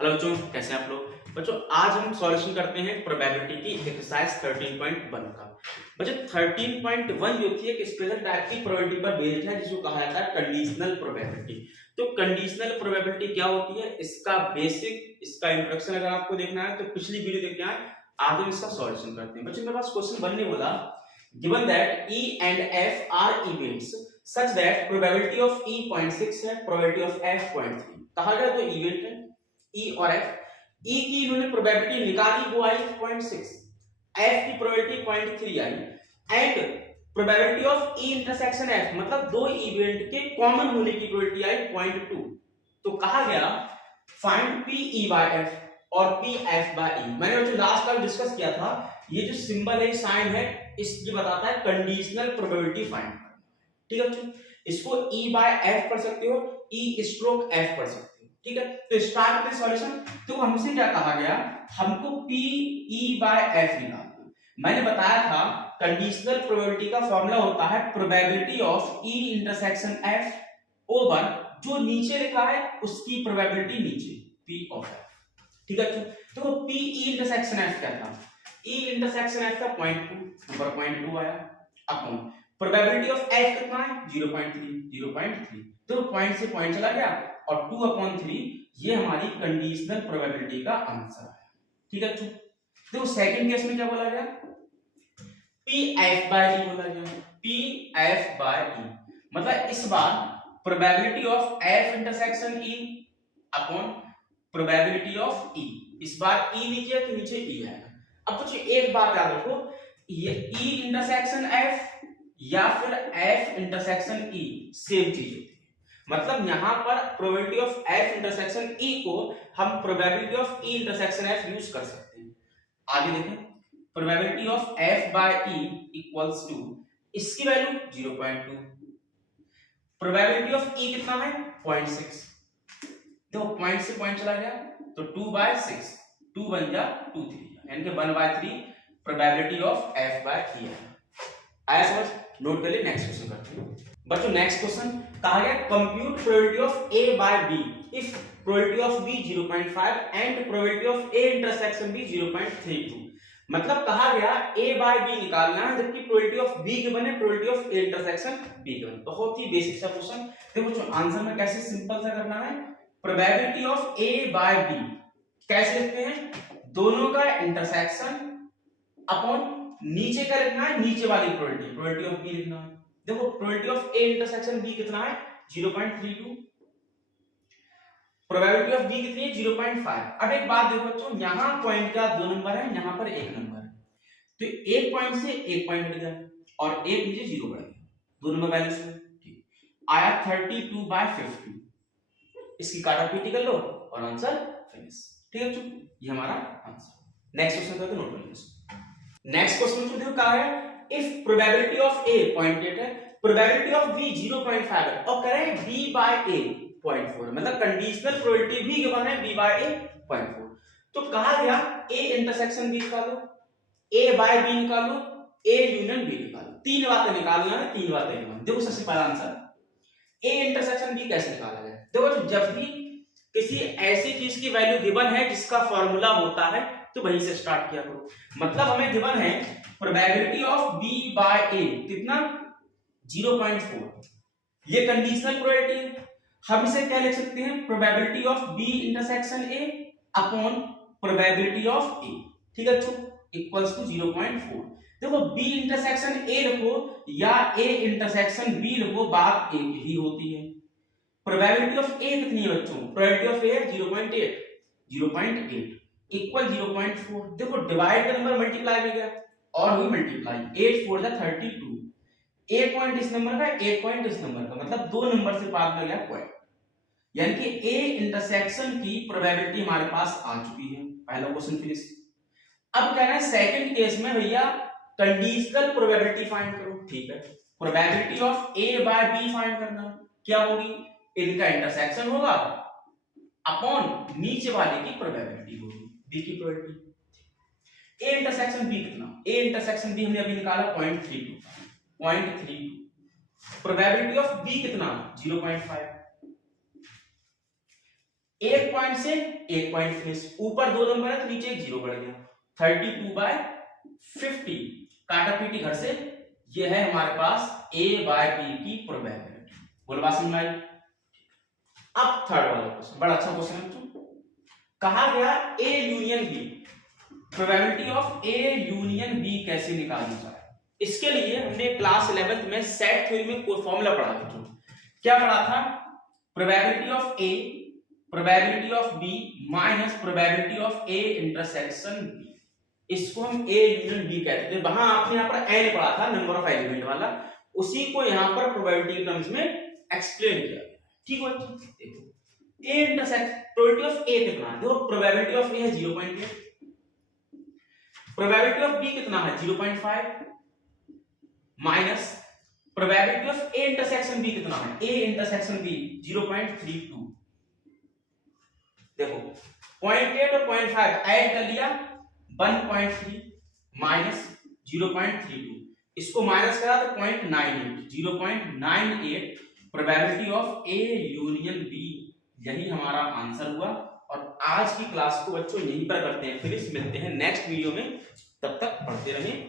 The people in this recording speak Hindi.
हेलो बच्चों, कैसे हैं आप लोग। बच्चों आज हम सॉल्यूशन करते हैं प्रोबेबिलिटी की एक्सरसाइज 13.1 का। बच्चों 13.1 जो थी एक स्पेशल टाइप की प्रोबेबिलिटी पर बेस्ड है जिसको कहा जाता है कंडीशनल प्रोबेबिलिटी। तो कंडीशनल प्रोबेबिलिटी क्या होती है, इसका बेसिक, इसका इंट्रोडक्शन अगर आपको देखना है तो पिछली वीडियो देख के आए, आज हम इसका सॉल्यूशन करते हैं। बच्चों मेरे पास क्वेश्चन 1 ने बोला given that E and F are events such that probability of E 0.6 है, probability of F 0.3। कहा गया तो इवेंट है E और F। E की इन्होंने प्रोबेबिलिटी निकाली, वो आई 0.6, F की probability 0.3 I, and probability of E intersection F मतलब दो इवेंट के कॉमन होने की प्रोबेबिलिटी आई 0.2। तो कहा गया find P E by F और P F by E। मैंने जो लास्ट टाइम डिस्कस किया था, ये जो सिंबल है, साइन है, इसकी बताता है कंडीशनल प्रोबेबिलिटी फाइंड करना। ठीक है बच्चों, इसको E by F पढ़ सकते हो, E स्ट्रोक F पढ़ सकते हो। ठीक है, तो स्टार्ट करते सॉल्यूशन। तो हमसे क्या कहा गया, हमको P E by F निकालना। मैंने बताया था कंडीशनल प्रोबेबिलिटी का फॉर्मूला होता है probability of E intersection F over जो नीचे लिखा है उसकी प्रोबेबिलिटी नीचे P ऑफ F। ठीक है, तो P E इंटरसेक्शन F क्या था, E इंटरसेक्शन F का 0.2 नंबर 0.2 आया अपॉन प्रोबेबिलिटी ऑफ F कितना है 0.3 तो पॉइंट से पॉइंट चला गया और 2/3 ये हमारी कंडीशनल प्रोबेबिलिटी का आंसर है। ठीक है, देखो सेकंड केस में क्या बोला गया, P F by E बोला गया, P F by E मतलब इस बार probability of F intersection E upon probability of E। इस बार E नीचे है तो नीचे E आएगा। अब कुछ एक बात याद रखो, ये E इंटरसेक्शन F या फिर F इंटरसेक्शन E सेम चीज होती है। मतलब यहां पर probability of F intersection E को हम probability of E intersection F use कर सकते हैं। आगे देखें, probability of F by E equals to इसकी वैल्यू 0.2, प्रोबेबिलिटी ऑफ E कितना है 0.6, तो पॉइंट से पॉइंट चला गया तो 2/6, 2 बन जा 2 3 यानी कि 1/3 probability of F by E है। आया समझ, नोट कर ले। नेक्स्ट क्वेश्चन करते हैं बच्चों। नेक्स्ट क्वेश्चन कहा गया compute probability of A by B if probability of B 0.5 and probability of A intersection B 0.32। मतलब कहा गया A by B निकालना है जबकि प्रोबेबिलिटी ऑफ B के बने probability of A intersection B के बने। बहुत ही बेसिक सा क्वेश्चन। देखो बच्चों आंसर में कैसे सिंपल सा करना है, probability of A by B कैसे लिखते हैं, दोनों का इंटरसेक्शन अपॉन नीचे का लिखना है, नीचे वाली प्रोबेबिलिटी ऑफ B लिखना है। देखो probability of A intersection B कितना है 0.32, प्रोबेबिलिटी ऑफ B कितनी है 0.5। अब एक बात देखो बच्चों, यहां पॉइंट का 2 नंबर है, यहां पर 1 नंबर है, तो एक पॉइंट से एक पॉइंट हट गया और एक नीचे 0 बढ़ गया, 2 नंबर वैल्यू से। ठीक आया 32/50, इसकी काटापीटी कर लो और आंसर फिनिश। ठीक है बच्चों, ये हमारा आंसर। नेक्स्ट क्वेश्चन करते हैं, नोट कर लीजिए। नेक्स्ट क्वेश्चन देखो क्या है, इफ प्रोबेबिलिटी ऑफ A 0.8 है, प्रोबेबिलिटी ऑफ B 0.5 है और करें B by A 0.4 मतलब कंडीशनल प्रोबेबिलिटी भी गिवन है B by A 0.4। तो कहा गया A इंटरसेक्शन B निकालो, A by B निकालो, A यूनियन B निकालो। तीन बातें निकालना है, तीन बातें निकालना। देखो सबसे पहला आंसर A इंटरसेक्शन B कैसे निकाला जाए। देखो जब भी किसी ऐसी चीज की वैल्यू गिवन है जिसका फॉर्मूला होता है तो वहीं से स्टार्ट किया करो। मतलब हमें गिवन है probability of B by A कितना 0.4, ये कंडीशनल प्रोबेबिलिटी है। हम इसे क्या लिख सकते हैं, probability of B intersection A upon probability of A। ठीक है बच्चों, इक्वल्स टू 0.4। देखो B इंटरसेक्शन A लिखो या A इंटरसेक्शन B लिखो, बात एक ही होती है। प्रोबेबिलिटी ऑफ A कितनी है बच्चों, प्रोबेबिलिटी ऑफ A है 0.8 इक्वल 0.4। देखो डिवाइड का नंबर मल्टीप्लाई में गया और हुई मल्टीप्लाई, 8 4 जा 32, एक पॉइंट इस नंबर का, एक पॉइंट इस नंबर का, मतलब दो नंबर से पास में गया पॉइंट, यानी कि A इंटरसेक्शन की प्रोबेबिलिटी हमारे पास आ चुकी है। पहला क्वेश्चन फिनिश। अब कह रहे हैं सेकंड केस में भैया कंडीशनल प्रोबेबिलिटी फाइंड करो। ठीक है, probability of A by B find करना, क्या होगी, इनका इंटरसेक्शन होगा अपॉन नीचे वाले की प्रोबेबिलिटी होगी, B की प्रोबेबिलिटी। A इंटरसेक्शन B कितना, A इंटरसेक्शन B हमने अभी निकाला 0.32, प्रोबेबिलिटी ऑफ B कितना 0.5, एक पॉइंट से एक पॉइंट फिनिश, ऊपर 2 नंबर है तो नीचे एक 0 बढ़ गया। 32/50 काटा पीटी घर से, ये है हमारे पास A/B की प्रोबेबिलिटी। बोल बात समझ में आई? अब थर्ड वाला क्वेश्चन बड़ा अच्छा क्वेश्चन है बच्चों। कहा गया A union B, probability of A union B कैसे निकाली जाए। इसके लिए हमने क्लास 11th में सेट थ्योरी में कोई फॉर्मूला पढ़ा बच्चों। क्या पढ़ा था? Probability of A, probability of B minus probability of A intersection B। इसको हम A यूनियन B कहते थे। वहां आपने यहाँ पर n पढ़ा था, नंबर ऑफ एलिमेंट वाला, उसी को यहाँ पर प्रोबेबिलिटी के टर्म्स में एक्सप्लेन किया। ठीक है, देखो A intersect probability of A कितना है? देखो प्रोबेबिलिटी ऑफ A है 0.8, प्रोबेबिलिटी ऑफ B कितना है 0.5, minus probability of A intersection B कितना है? A intersection B 0.32। देखो 0.8 और 0.5 ऐड कर लिया 1.3 माइनस 0.32, इसको माइनस करा तो 0.98 probability of A union B। यही हमारा आंसर हुआ। और आज की क्लास को बच्चों यहीं पर करते हैं फिनिश। मिलते हैं नेक्स्ट वीडियो में, तब तक पढ़ते रहें।